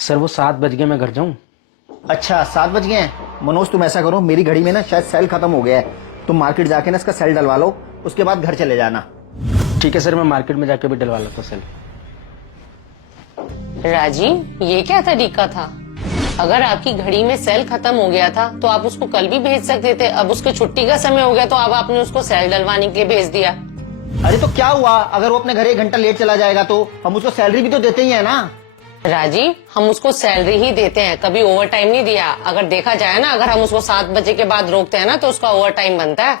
Sir वो 7 बज गए, मैं घर जाऊं? अच्छा 7 बज गए हैं। मनोज तुम ऐसा करो, मेरी घड़ी में ना शायद सेल खत्म हो गया है। तुम मार्केट जाके ना इसका सेल डलवा लो, उसके बाद घर चले जाना। ठीक है सर, मैं मार्केट में जाके भी डलवा लेता हूं सेल। राजीव, ये क्या तरीका था? अगर आपकी घड़ी में सेल खत्म हो गया था तो आप उसको कल भी भेज सकते थे। अब उसके छुट्टी का समय हो गया तो अब आपने उसको सेल डलवाने के लिए भेज दिया। अरे तो क्या हुआ, अगर वो अपने घर 1 घंटा लेट चला जाएगा तो हम उसको सैलरी भी तो देते ही है ना। राजीव, हम उसको सैलरी ही देते हैं, कभी ओवर टाइम नहीं दिया। अगर देखा जाए ना, अगर हम उसको 7 बजे के बाद रोकते हैं ना तो उसका ओवर टाइम बनता है।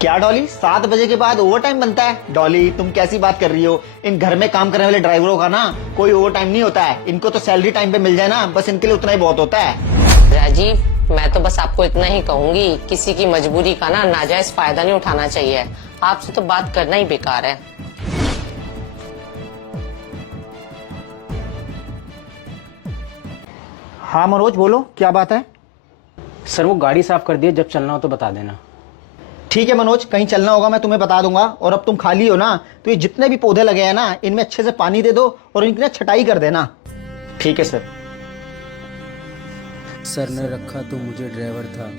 क्या डॉली, 7 बजे के बाद ओवर टाइम बनता है? डॉली तुम कैसी बात कर रही हो? इन घर में काम करने वाले ड्राइवरों का ना कोई ओवर टाइम नहीं होता है। इनको तो सैलरी टाइम पे मिल जाए ना, बस इनके लिए उतना ही बहुत होता है। राजीव, मैं तो बस आपको इतना ही कहूंगी, किसी की मजबूरी का ना नाजायज फायदा नहीं उठाना चाहिए। आपसे तो बात करना ही बेकार है। हाँ मनोज बोलो, क्या बात है? सर वो गाड़ी साफ कर दिए, जब चलना हो तो बता देना। ठीक है मनोज, कहीं चलना होगा मैं तुम्हें बता दूंगा। और अब तुम खाली हो ना, तो ये जितने भी पौधे लगे हैं ना, इनमें अच्छे से पानी दे दो और इनकी ना छटाई कर देना। ठीक है सर। सर ने रखा तो मुझे ड्राइवर था,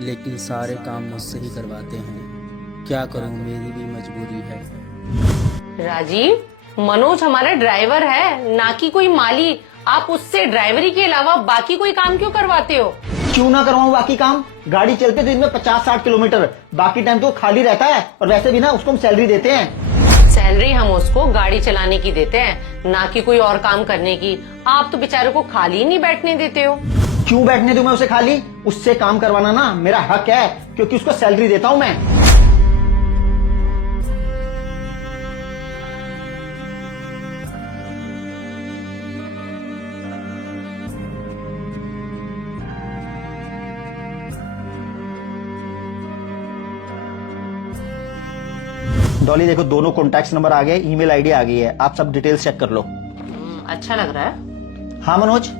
लेकिन सारे काम मुझसे ही करवाते हैं। क्या करूं, मेरी भी मजबूरी है। राजीव, मनोज हमारा ड्राइवर है, ना कि कोई माली। आप उससे ड्राइवरी के अलावा बाकी कोई काम क्यों करवाते हो? क्यों ना करवाऊं बाकी काम? गाड़ी चलते दिन में 50-60 किलोमीटर, बाकी टाइम तो खाली रहता है। और वैसे भी ना उसको हम सैलरी देते हैं। सैलरी हम उसको गाड़ी चलाने की देते हैं, ना कि कोई और काम करने की। आप तो बेचारे को खाली नहीं बैठने देते हो। क्यों बैठने दूं मैं उसे खाली? उससे काम करवाना ना मेरा हक है, क्योंकि उसको सैलरी देता हूं मैं। डॉली देखो, दोनों कॉन्टैक्ट नंबर आ गए, ईमेल आईडी आ गई है। आप सब डिटेल्स चेक कर लो। अच्छा लग रहा है। हाँ मनोज।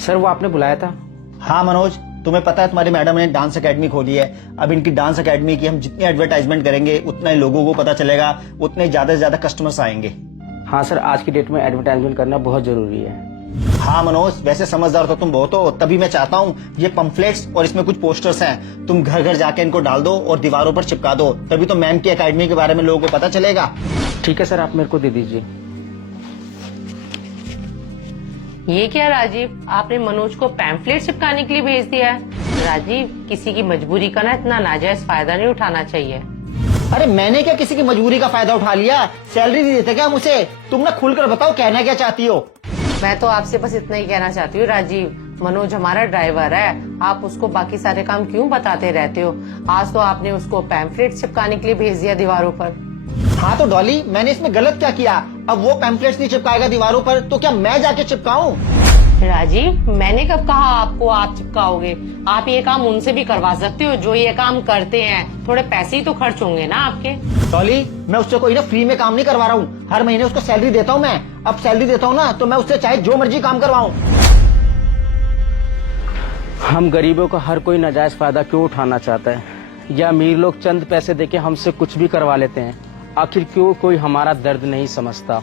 सर वो आपने बुलाया था? हाँ मनोज, तुम्हें पता है तुम्हारी मैडम ने डांस एकेडमी खोली है। अब इनकी डांस एकेडमी की हम जितनी एडवर्टाइजमेंट करेंगे उतना ही लोगों को पता चलेगा, उतने ज्यादा से ज्यादा कस्टमर्स आएंगे। हाँ सर, आज की डेट में एडवर्टाइजमेंट करना बहुत जरूरी है। हाँ मनोज, वैसे समझदार तो तुम बहुत हो, तभी मैं चाहता हूँ ये पंफलेट्स और इसमें कुछ पोस्टर्स हैं, तुम घर घर जाके इनको डाल दो और दीवारों पर चिपका दो, तभी तो मैम की एकेडमी के बारे में लोगों को पता चलेगा। ठीक है सर, आप मेरे को दे दीजिए। ये क्या राजीव, आपने मनोज को पैम्फलेट चिपकाने के लिए भेज दिया है? राजीव, किसी की मजबूरी का ना इतना नाजायज फायदा नहीं उठाना चाहिए। अरे मैंने क्या किसी की मजबूरी का फायदा उठा लिया? सैलरी नहीं देते क्या मुझे? तुम ना खुलकर बताओ, कहना क्या चाहती हो? मैं तो आपसे बस इतना ही कहना चाहती हूँ राजीव, मनोज हमारा ड्राइवर है, आप उसको बाकी सारे काम क्यों बताते रहते हो? आज तो आपने उसको पैम्फलेट चिपकाने के लिए भेज दिया दीवारों पर। हाँ तो डॉली, मैंने इसमें गलत क्या किया? अब वो पैम्फलेट्स नहीं चिपकाएगा दीवारों पर तो क्या मैं जाके चिपकाऊं? राजीव, मैंने कब कहा आपको आप चिपकाओगे? आप ये काम उनसे भी करवा सकते हो जो ये काम करते हैं। थोड़े पैसे ही तो खर्च होंगे ना आपके। डॉली, मैं उससे कोई ना फ्री में काम नहीं करवा रहा हूँ, हर महीने उसको सैलरी देता हूँ मैं। अब सैलरी देता हूँ ना तो मैं उससे चाहे जो मर्जी काम करवाऊँ। हम गरीबों का हर कोई नाजायज फायदा क्यों उठाना चाहता है? या अमीर लोग चंद पैसे देके हमसे कुछ भी करवा लेते हैं? आखिर क्यों कोई हमारा दर्द नहीं समझता?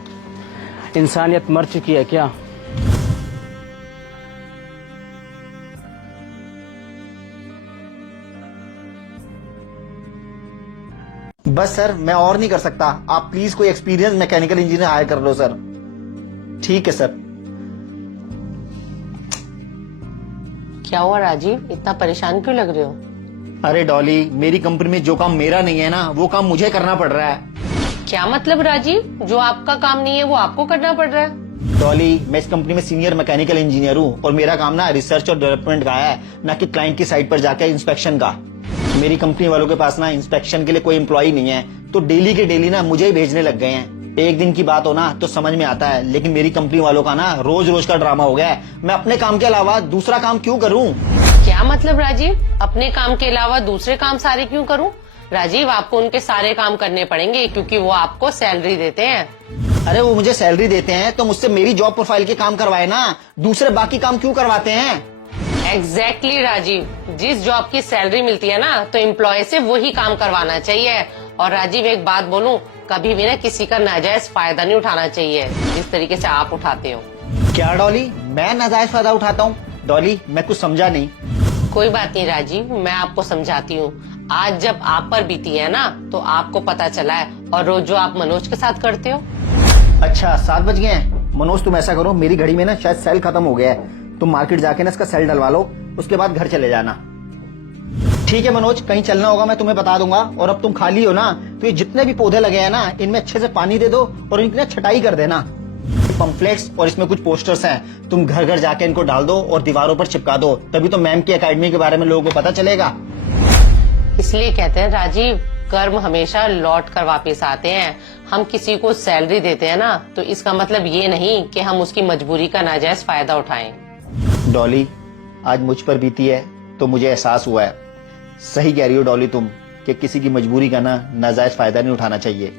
इंसानियत मर चुकी है क्या? बस सर, मैं और नहीं कर सकता। आप प्लीज कोई एक्सपीरियंस मैकेनिकल इंजीनियर हायर कर लो सर। ठीक है सर। क्या हुआ राजीव, इतना परेशान क्यों लग रहे हो? अरे डॉली, मेरी कंपनी में जो काम मेरा नहीं है ना, वो काम मुझे करना पड़ रहा है। क्या मतलब राजीव, जो आपका काम नहीं है वो आपको करना पड़ रहा है? डॉली, मैं इस कंपनी में सीनियर मैकेनिकल इंजीनियर हूँ और मेरा काम ना रिसर्च और डेवलपमेंट का है, ना कि क्लाइंट की साइट पर जाकर इंस्पेक्शन का। मेरी कंपनी वालों के पास ना इंस्पेक्शन के लिए कोई एम्प्लॉय नहीं है, तो डेली के डेली ना मुझे ही भेजने लग गए हैं। एक दिन की बात हो ना तो समझ में आता है, लेकिन मेरी कंपनी वालों का ना रोज रोज का ड्रामा हो गया है। मैं अपने काम के अलावा दूसरा काम क्यों करूं? क्या मतलब राजीव, अपने काम के अलावा दूसरे काम सारे क्यों करूं? राजीव, आपको उनके सारे काम करने पड़ेंगे क्योंकि वो आपको सैलरी देते हैं। अरे वो मुझे सैलरी देते हैं तो मुझसे मेरी जॉब प्रोफाइल के काम करवाए ना, दूसरे बाकी काम क्यों करवाते हैं? एग्जैक्टली राजीव, जिस जॉब की सैलरी मिलती है ना तो एम्प्लॉय से वही काम करवाना चाहिए। और राजीव एक बात बोलूं, कभी भी ना किसी का नाजायज फायदा नहीं उठाना चाहिए जिस तरीके से आप उठाते हो। क्या डॉली, मैं नाजायज फायदा उठाता हूँ? डॉली, मैं कुछ समझा नहीं। कोई बात नहीं राजीव, मैं आपको समझाती हूँ। आज जब आप पर बीती है ना, तो आपको पता चला है। और रोज जो आप मनोज के साथ करते हो। अच्छा 7 बज गए हैं। मनोज तुम ऐसा करो, मेरी घड़ी में ना शायद सेल खत्म हो गया है, तुम मार्केट जाके ना इसका सेल डलवा लो, उसके बाद घर चले जाना। ठीक है मनोज, कहीं चलना होगा मैं तुम्हें बता दूंगा। और अब तुम खाली हो ना, तो ये जितने भी पौधे लगे हैं ना, इनमें अच्छे से पानी दे दो और इनकी ना छटाई कर देना। पंफलेट्स और इसमें कुछ पोस्टर्स हैं, तुम घर घर जाके इनको डाल दो और दीवारों पर चिपका दो, तभी तो मैम की एकेडमी के बारे में लोगों को पता चलेगा। इसलिए कहते हैं राजीव, कर्म हमेशा लौट कर वापिस आते हैं। हम किसी को सैलरी देते हैं ना, तो इसका मतलब ये नहीं कि हम उसकी मजबूरी का नाजायज फायदा उठाएं। डॉली, आज मुझ पर बीती है तो मुझे एहसास हुआ है। सही कह रही हो डॉली तुम, कि किसी की मजबूरी का ना नाजायज फायदा नहीं उठाना चाहिए।